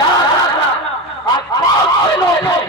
آج بہت سے لوگ ہیں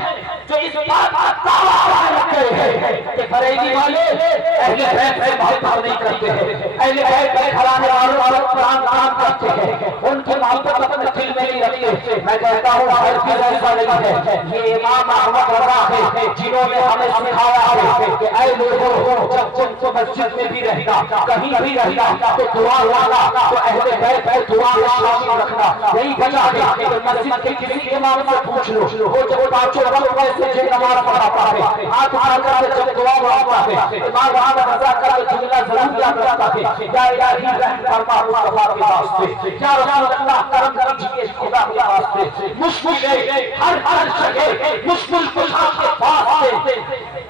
جو اس بات کا دعویٰ کرتے ہیں کہ بریلی والے اہل بیت سے محبت نہیں کرتے ہیں، اہل بیت کے گھرانے والوں پر قرآن کام کرتے ہیں، ان کی محبت اپنے دل میں نہیں رکھتے۔ میں کہتا ہوں ہرگز ایسا نہیں ہے۔ یہ امام احمد رضا ہے جنہوں نے ہمیں سکھایا ہے کہ اے لوگوں، جب تم کو مسجد میں بھی رہنا، کہیں بھی رہنا، تو دعا لانا، تو اہل بیت کو دعا میں شامل رکھنا۔ یہی وجہ ہے کہ مسجد کے کسی امام سے پوچھ لو، وہ جب پانچوں وقت میں سے نماز پڑھاتا ہے، ہاتھ اٹھا کر جب دعا مانگتا ہے، امام احمد رضا کا جملہ ضرور یاد رکھتا ہے، یا الہی رحم فرما مصطفیٰ کے واسطے، یا رسول اللہ کرم کیجیے خدا کے واسطے، مشکلیں ہر جگہ مشکل کشا کے واسطے،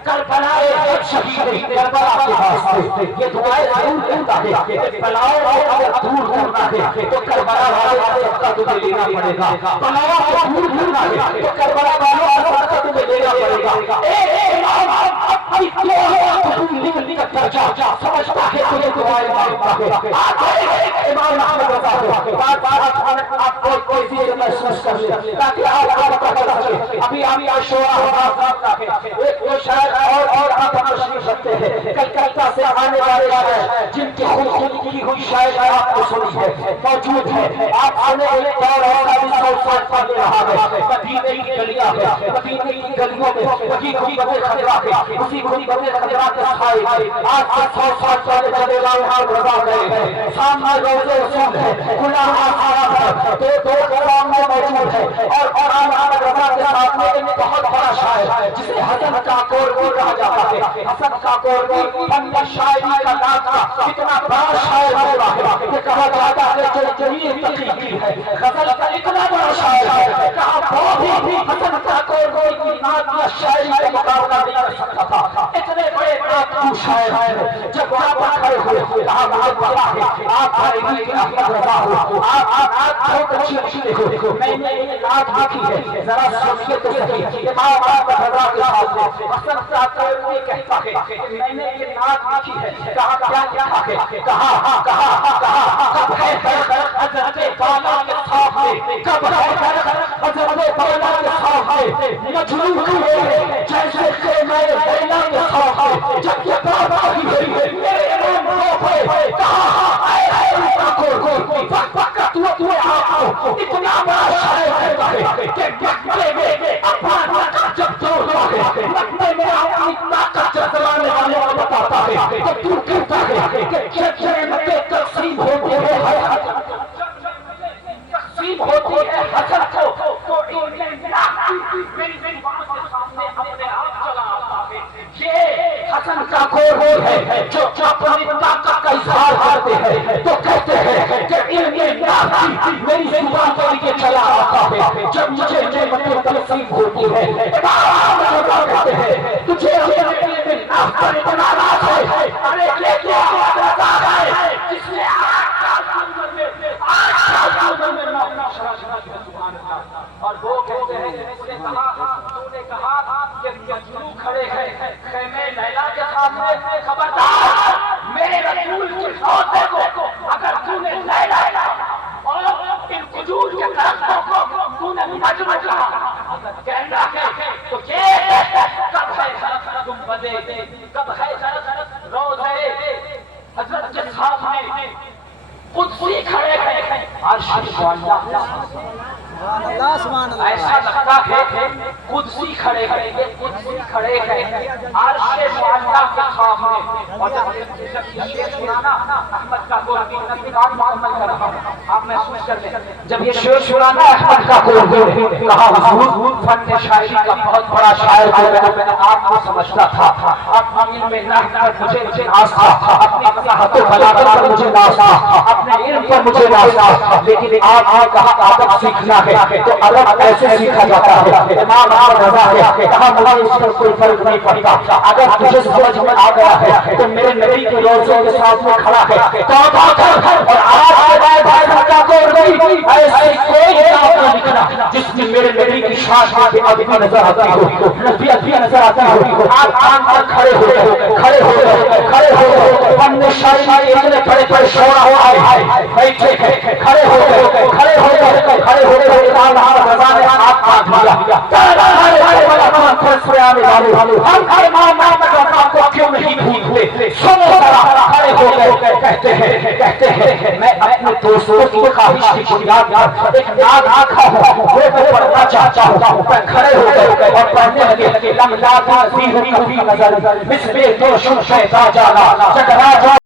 کربلا ایک شہید کربلا کے واسطے یہ دعائیں ضرور کرتا ہے کہ بلاؤں کو اگر دور کرنا ہے تو کربلا والوں کا صدقہ تمہیں لینا پڑے گا، بلاؤں کو دور کرنا ہے تو کربلا والوں کا صدقہ تمہیں لینا پڑے گا۔ ایک امام اپنی دعاؤں کو لکھ کر درجہ سمجھتا ہے تو یہ دعائیں مانگتا ہے۔ آج امام احمد رضا کو بار بار آپ کو کوئی چیز محسوس کر لیں تاکہ آپ کا پتہ چلے۔ ابھی عاشورہ ہوتا ہے، ایک وہ شاعر اور آپ تشریف رکھتے ہیں کلکتہ سے آنے والے شاعر جن کی خود کی ہوئی شاعر آپ کو سنی ہے موجود ہے۔ آپ سنے ایک دور ایسا بھی سوچ پڑھ رہا ہے، مدینے کی گلیاں ہے، مدینے کی گلیوں میں وہی غریبت خضرا ہے، اسی غریبت خضرا کے سائے آج سے 100 سال پہلے جب امام رضا گئے ہیں، سامنے روضے رسول ہے، کھلا آسارا ہے، دو سامنے موجود ہے، اور امام رضا کے سامنے ایک بہت بڑا شاعر جسے حسن کاکور کہا جاتا ہے۔ حسن کاکور فن شاعری کا ناطق اتنا بڑا شاعر ہوا ہے کہ کہا جاتا ہے جو جمیل تقی ہے غزل کا اتنا بڑا شاعر ہے، کہا وہ بھی حسن کاکور کی ناطق شاعری کا مقابلہ نہیں کر سکتا تھا۔ اتنے بڑے ناطق شاعر ہیں، جب وہاں پر کھڑے ہوئے کہا محمد پتا ہے آپ بریلی کے احمد رضا ہو، آپ بہت اچھی لکھتے ہو، میں نے ایک نعت لکھی ہے ذرا سنیے تو صحیح۔ امام احمد رضا کے ساتھ حسن کاکور یہ کہتا ہے کہ میں نے یہ نعت لکھی ہے، کہا کیا لکھا ہے، کہا کب ہے حضرت بالا کے سامنے، کب ہے حضرت بالا کے سامنے مجنون ہوئے جیسے خیمہ لیلا کے سامنے، جب یہ بات آئی ہے میرے امام رو ہے، کہا اے کاکور فقط وہ آپ کو اتنا بڑا شاعر ہے کہ مکے میں اپنا طاقت جب توڑتا ہے، مکے میں اپنی طاقت جتلانے والے کو بتاتا ہے تو تو کہتا ہے کہ جنتیں تقسیم ہوتی ہے تقسیم ہوتی ہے حسن کو تو میری زبان کے سامنے اپنے آپ چلا آتا ہے۔ یہ حسن کاکور ہے جو اپنی طاقت کا اظہار کرتے ہیں تو کہتے ہیں کہ علم نافی میری زبان کے لیے چلا آتا ہے جب مجھے نعمتیں تقسیم ہوتی ہے۔ امام احمد کہتے ہیں تجھے علم نافی پر اتنا ناز ہے، ارے لیکن احمد رضا ہے جس نے 8 سال میں اپنا شرح کیا سبحان اللہ۔ اور وہ کہتے ہیں جس نے کہا تو نے کہا کہ مجنون کھڑے ہیں خیمے لیلا کے سامنے، خبردار میرے رسول کی روضے کو اگر تو نے لیلا اور ان وجود کے درختوں کو تو نے مجنون کہا، کہنا ہے تو یہ کب ہے تم بدے، کب ہے روضے حضرت کے سامنے قدسی کھڑے ہیں عرش ایسا لگتا ہے قدسی کھڑے ہیں، یہ قدسی کھڑے ہیں عرش معلیٰ کے سامنے۔ اور جب یہ شعر سنانا احمد کاکور کی نصیحت محمد کا رہا آپ محسوس کر لیں، جب یہ شعر سنانا احمد کاکور نے کہا حضور فن شاعری کا بہت بڑا شاعر جو میں نے آپ کو سمجھتا تھا، اپنی علم نحو پر مجھے ناز تھا، اپنی فصاحت و بلاغت پر مجھے ناز تھا، اپنے علم پر مجھے ناز تھا، لیکن آپ نے کہا ادب سیکھنا ہے تو ادب کیسے سیکھا جاتا ہے؟ امام احمد رضا ہے کہا مجھے اس پر کوئی فرق نہیں پڑتا، اگر تجھے سمجھ میں آ گیا ہے تو میرے نبی کے روضے کے ساتھ میں کھڑا ہے توبہ کر اور آج کے بعد ایسا کوئی ایسی کوئی کتاب نہ لکھنا جس میں میرے نبی کی شان بھی ابھی نظر آتی ہو، نبیت بھی نظر آتی ہو۔ آپ کان پر کھڑے ہو فن شاعری اتنے بڑے بڑے شعراء آئے بیٹھے کھڑے ہو گئے امام احمد دیا ہم ہر معاملہ میں آپ کو کیوں نہیں بھولتے؟ سنو ذرا، کھڑے ہو گئے، کہتے ہیں میں اپنے دوستوں کی خواہش کی بنیاد پر ایک نعت لکھا ہوں، وہ میں پڑھنا چاہتا ہوں۔ میں کھڑے ہو گئے اور پڑھنے لگے، لم لا تنزیہ کبھی نظر مثل دوشم شیطان جانا